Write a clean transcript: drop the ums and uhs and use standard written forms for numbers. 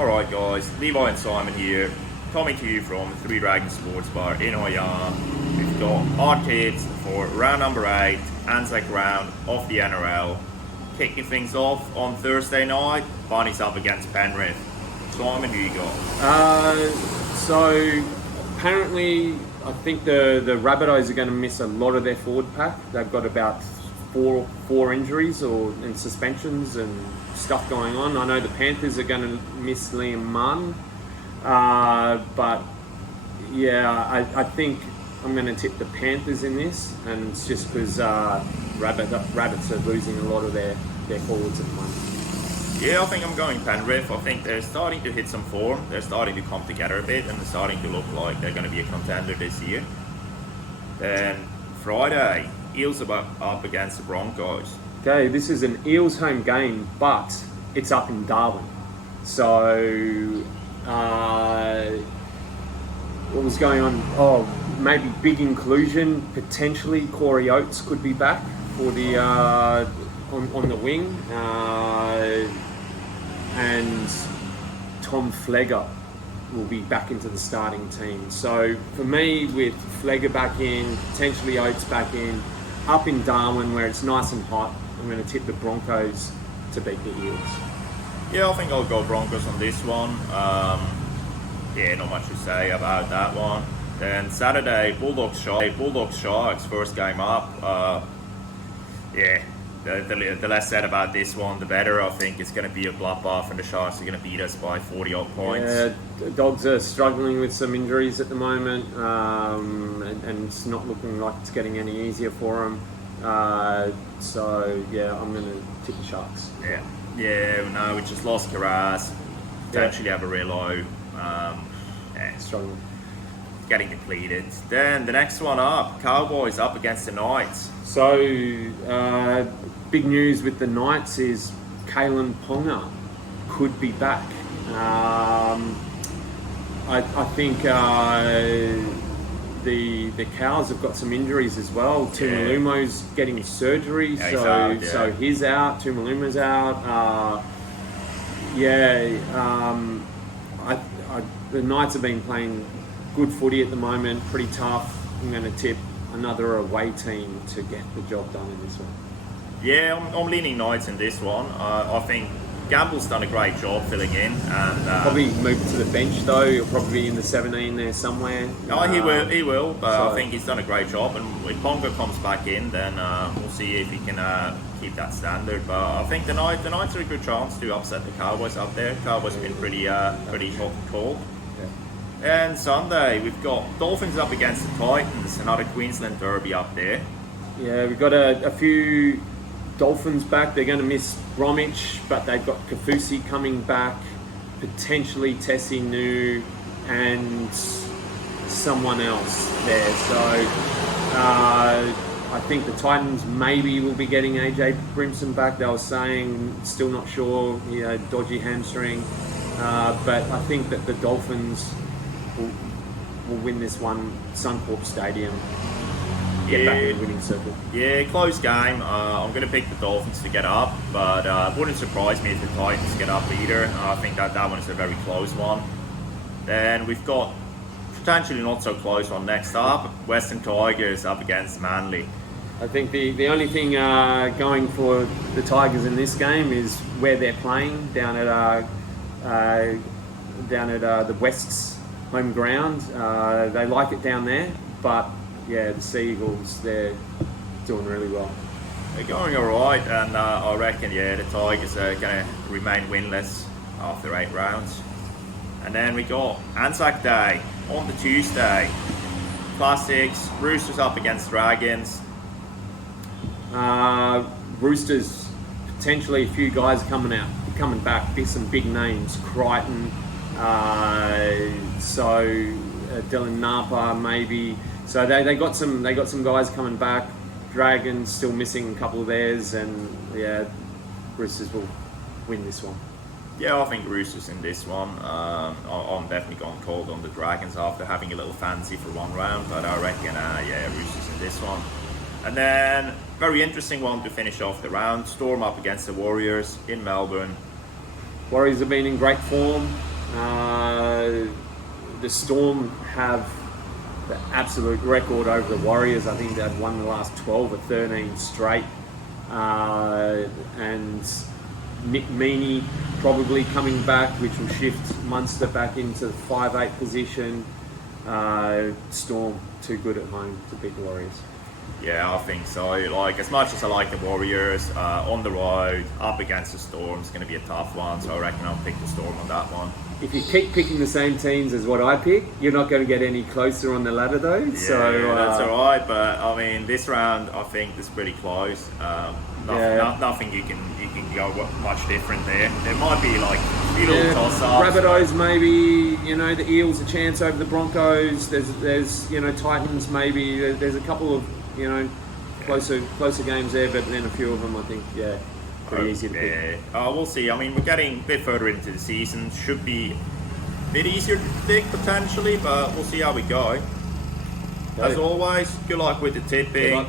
Alright guys, Levi and Simon here, coming to you from Three Dragons Sports Bar in Oyama. We've got our tips for round number 8, Anzac round of the NRL. Kicking things off on Thursday night, Barney's up against Penrith. Simon, who you got? So apparently I think the Rabbitohs are going to miss a lot of their forward pack. They've got about four injuries and suspensions and stuff going on. I know the Panthers are going to miss Liam Munn, but yeah, I think I'm going to tip the Panthers in this, and it's just because Rabbits are losing a lot of their forwards at the moment. Yeah, I think I'm going Penrith. I think they're starting to hit some form. They're starting to come together a bit, and they're starting to look like they're going to be a contender this year. Then Friday, Eels are up against the Broncos. Okay, this is an Eels home game, but it's up in Darwin. So, what was going on? Oh, maybe big inclusion. Potentially, Corey Oates could be back for the on the wing, and Tom Flegler will be back into the starting team. So for me, with Flegler back in, potentially Oates back in, up in Darwin where it's nice and hot, I'm going to tip the Broncos to beat the Eels. Yeah, I think I'll go Broncos on this one. Yeah, not much to say about that one. Then Saturday, Bulldogs Sharks, first game up. Yeah, the less said about this one, the better. I think it's going to be a bloodbath, and the Sharks are going to beat us by 40-odd points. Yeah, the Dogs are struggling with some injuries at the moment, and it's not looking like it's getting any easier for them. So, yeah, I'm going to tip the Sharks. Yeah, no, we just lost Carras. Potentially have a real low. Struggling. Getting depleted. Then the next one up, Cowboys up against the Knights. So, big news with the Knights is Kalen Ponga could be back. I think the Cows have got some injuries as well. Tumalumo's getting surgery, so he's out. Tumalumo's out. The Knights have been playing good footy at the moment, pretty tough. I'm going to tip another away team to get the job done in this one. Yeah, I'm leaning Knights in this one. I think Gamble's done a great job filling in, and probably move to the bench though. He'll probably be in the 17 there somewhere. He will. But I think he's done a great job, and when Ponga comes back in, then we'll see if he can keep that standard. But I think the Knights are a good chance to upset the Cowboys up there. Cowboys have been pretty hot and cold. And Sunday, we've got Dolphins up against the Titans, another Queensland derby up there. Yeah, we've got a few Dolphins back. They're going to miss Bromwich, but they've got Kafusi coming back, potentially Tessie New, and someone else there. So I think the Titans maybe will be getting AJ Brimson back. They were saying, still not sure, dodgy hamstring. But I think that the Dolphins will win this one, Suncorp Stadium. Get back in the winning circle. Yeah, close game. I'm going to pick the Dolphins to get up, but it wouldn't surprise me if the Titans get up either. I think that one is a very close one. Then we've got potentially not so close one next up, Western Tigers up against Manly. I think the only thing going for the Tigers in this game is where they're playing, down at the West's home ground. They like it down there, but yeah, the Sea Eagles, they're doing really well. They're going alright, and I reckon, the Tigers are going to remain winless after 8 rounds. And then we got Anzac Day on the Tuesday. Classics, Roosters up against Dragons. Roosters, potentially a few guys coming back. Some big names, Crichton, Dylan Napa maybe. So they got some guys coming back. Dragons still missing a couple of theirs, and Roosters will win this one. Yeah, I think Roosters in this one. I'm definitely going cold on the Dragons after having a little fancy for one round, but I reckon, Roosters in this one. And then, very interesting one to finish off the round. Storm up against the Warriors in Melbourne. Warriors have been in great form. The Storm have the absolute record over the Warriors. I think they've won the last 12 or 13 straight. And Nick Meaney probably coming back, which will shift Munster back into the 5'8" position. Storm too good at home to beat the Warriors. Yeah, I think so. Like, as much as I like the Warriors, on the road, up against the Storm, it's going to be a tough one. So I reckon I'll pick the Storm on that one. If you keep picking the same teams as what I pick, you're not going to get any closer on the ladder, though. Yeah, so that's all right. But I mean, this round I think is pretty close. Nothing you can go much different there. There might be like a few little toss-ups. Rabbitohs maybe. The Eels a chance over the Broncos. There's Titans maybe. There's a couple of closer games there, but then a few of them I think pretty easy to pick. We'll see. I mean, we're getting a bit further into the season. Should be a bit easier to pick potentially, but we'll see how we go. As always, good luck with the tipping.